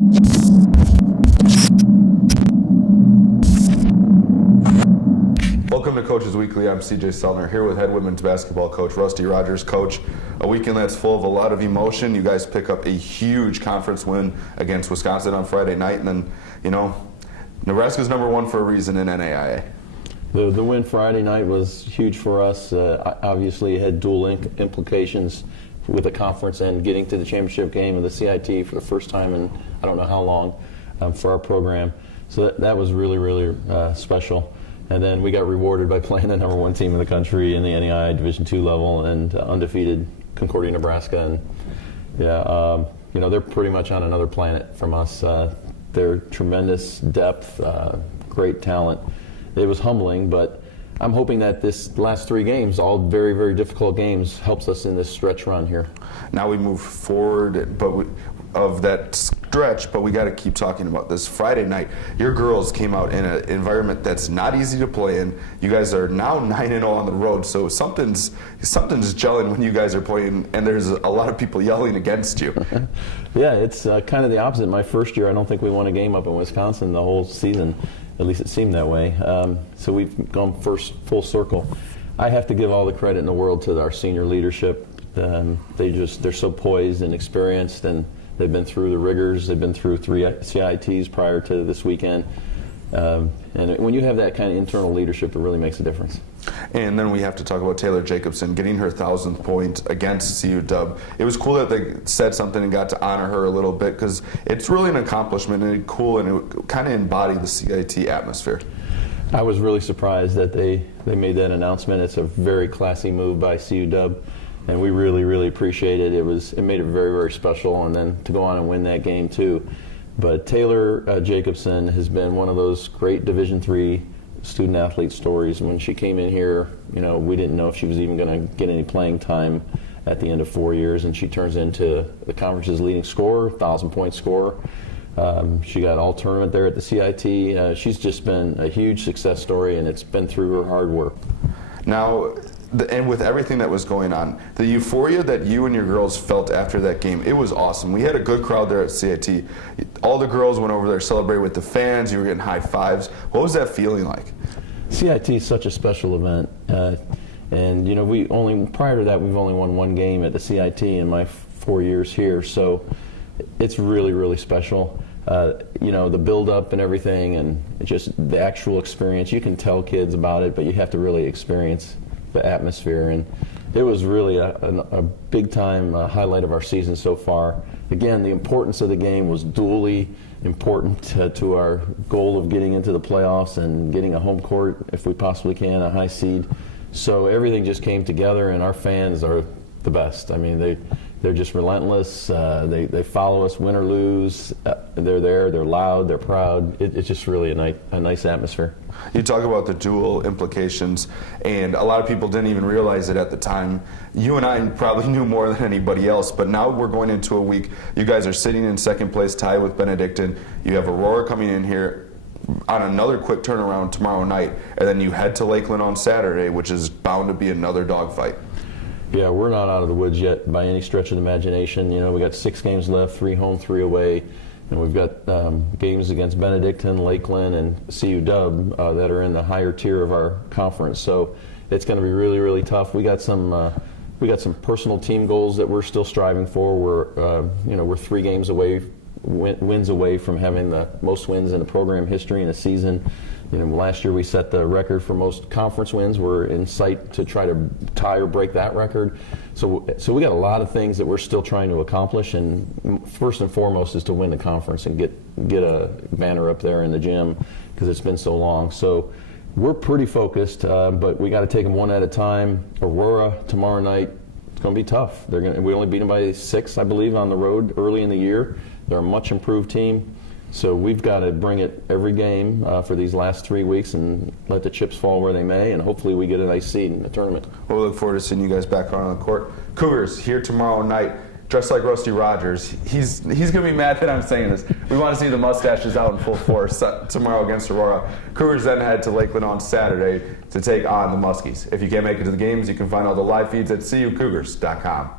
Welcome to Coaches Weekly. I'm CJ Selner here with head women's basketball coach Rusty Rogers. Coach, a weekend that's full of a lot of emotion. You guys pick up a huge conference win against Wisconsin on Friday night, and then, you know, Nebraska's #1 for a reason in NAIA. The win Friday night was huge for us. Obviously, it had dual implications with the conference and getting to the championship game of the CIT for the first time in I don't know how long for our program. So that was really, really special. And then we got rewarded by playing the #1 team in the country in the NAIA Division II level and undefeated Concordia, Nebraska. And you know, they're pretty much on another planet from us. They're tremendous depth, great talent. It was humbling, but I'm hoping that this last 3 games, all very, very difficult games, helps us in this stretch run here. Now we move forward, but of that stretch, but we got to keep talking about this Friday night. Your girls came out in an environment that's not easy to play in. You guys are now 9-0 on the road, so something's gelling when you guys are playing, and there's a lot of people yelling against you. Yeah, it's kind of the opposite. My first year, I don't think we won a game up in Wisconsin the whole season. At least it seemed that way. So we've gone full circle. I have to give all the credit in the world to our senior leadership. They're so poised and experienced, and they've been through the rigors. They've been through 3 CITs prior to this weekend. And when you have that kind of internal leadership, it really makes a difference. And then we have to talk about Taylor Jacobson getting her 1,000th point against CUW. It was cool that they said something and got to honor her a little bit, because it's really an accomplishment and cool, and it kind of embodied the CIT atmosphere. I was really surprised that they made that announcement. It's a very classy move by CUW. And we really, really appreciate it. It made it very, very special, and then to go on and win that game too. But Taylor Jacobson has been one of those great Division III student athlete stories. When she came in here, you know, we didn't know if she was even going to get any playing time at the end of 4 years, and she turns into the conference's leading scorer, 1,000-point scorer. She got all tournament there at the CIT. She's just been a huge success story, and it's been through her hard work. Now, and with everything that was going on, the euphoria that you and your girls felt after that game, it was awesome. We had a good crowd there at CIT. All the girls went over there, celebrated with the fans. You were getting high fives. What was that feeling like? CIT is such a special event. And, you know, prior to that, we've only won 1 game at the CIT in my 4 years here. So it's really, really special. You know, the build-up and everything, and just the actual experience. You can tell kids about it, but you have to really experience the atmosphere, and it was really a big-time highlight of our season so far. Again, the importance of the game was dually important to our goal of getting into the playoffs and getting a home court, if we possibly can, a high seed. So everything just came together, and our fans are the best. I mean, they're just relentless. They follow us, win or lose. They're there. They're loud. They're proud. It's just really a nice atmosphere. You talk about the dual implications, and a lot of people didn't even realize it at the time. You and I probably knew more than anybody else, but now we're going into a week. You guys are sitting in second place, tied with Benedictine. You have Aurora coming in here on another quick turnaround tomorrow night, and then you head to Lakeland on Saturday, which is bound to be another dogfight. Yeah, we're not out of the woods yet by any stretch of the imagination. You know, we got 6 games left, 3 home, 3 away, and we've got games against Benedictine, Lakeland, and CUW that are in the higher tier of our conference. So it's going to be really, really tough. We got some personal team goals that we're still striving for. We're 3 games away, wins away from having the most wins in the program history in a season. You know, last year we set the record for most conference wins. We're in sight to try to tie or break that record. So we got a lot of things that we're still trying to accomplish, and first and foremost is to win the conference and get a banner up there in the gym, because it's been so long. So we're pretty focused, but we got to take them one at a time. Aurora tomorrow night, it's going to be tough. We only beat them by 6, I believe, on the road early in the year. They're a much improved team. So we've got to bring it every game for these last 3 weeks and let the chips fall where they may, and hopefully we get a nice seed in the tournament. Well, we look forward to seeing you guys back on the court. Cougars here tomorrow night, dressed like Rusty Rogers. He's going to be mad that I'm saying this. We want to see the mustaches out in full force tomorrow against Aurora. Cougars then head to Lakeland on Saturday to take on the Muskies. If you can't make it to the games, you can find all the live feeds at cucougars.com.